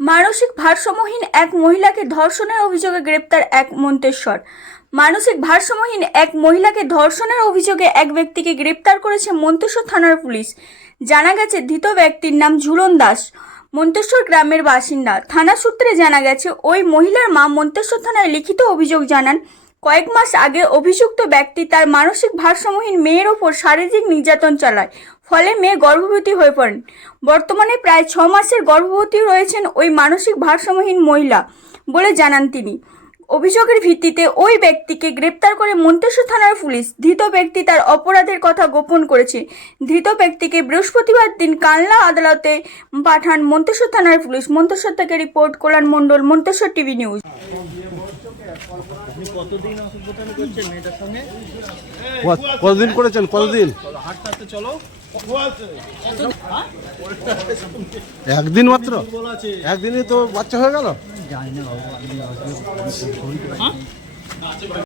মানসিক ভারসাম্যহীন এক মহিলাকে ধর্ষণের অভিযোগে গ্রেপ্তার এক মন্তেশ্বর। মানসিক ভারসাম্যহীন এক মহিলাকে ধর্ষণের অভিযোগে এক ব্যক্তিকে গ্রেপ্তার করেছে মন্তেশ্বর থানার পুলিশ। জানা গেছে ধৃত ব্যক্তির নাম ঝুলন দাস, মন্তেশ্বর গ্রামের বাসিন্দা। থানা সূত্রে জানা গেছে ওই মহিলার মা মন্তেশ্বর থানায় লিখিত অভিযোগ জানান, কয়েক মাস আগে অভিযুক্ত ব্যক্তি তার মানসিক ভারসাম্যহীন মেয়ের ওপর শারীরিক নির্যাতন চালায়, ফলে মেয়ে গর্ভবতী হয়ে পড়েন। বর্তমানে প্রায় 6 মাসের গর্ভবতী রয়েছেন ওই মানসিক ভারসাম্যহীন মহিলা বলে জানান তিনি। অভিযোগের ভিত্তিতে ওই ব্যক্তিকে গ্রেপ্তার করে মন্তেশ্বর থানার পুলিশ। ধৃত ব্যক্তি তার অপরাধের কথা গোপন করেছে। ধৃত ব্যক্তিকে বৃহস্পতিবার দিন কালনা আদালতে পাঠান মন্তেশ্বর থানার পুলিশ। মন্তেশ্বর থেকে রিপোর্ট কল্যাণ মণ্ডল, মন্তেশ্বর টিভি নিউজ। কতদিন করেছেন? কতদিন? একদিন মাত্র? একদিনই তো বাচ্চা হয়ে গেল?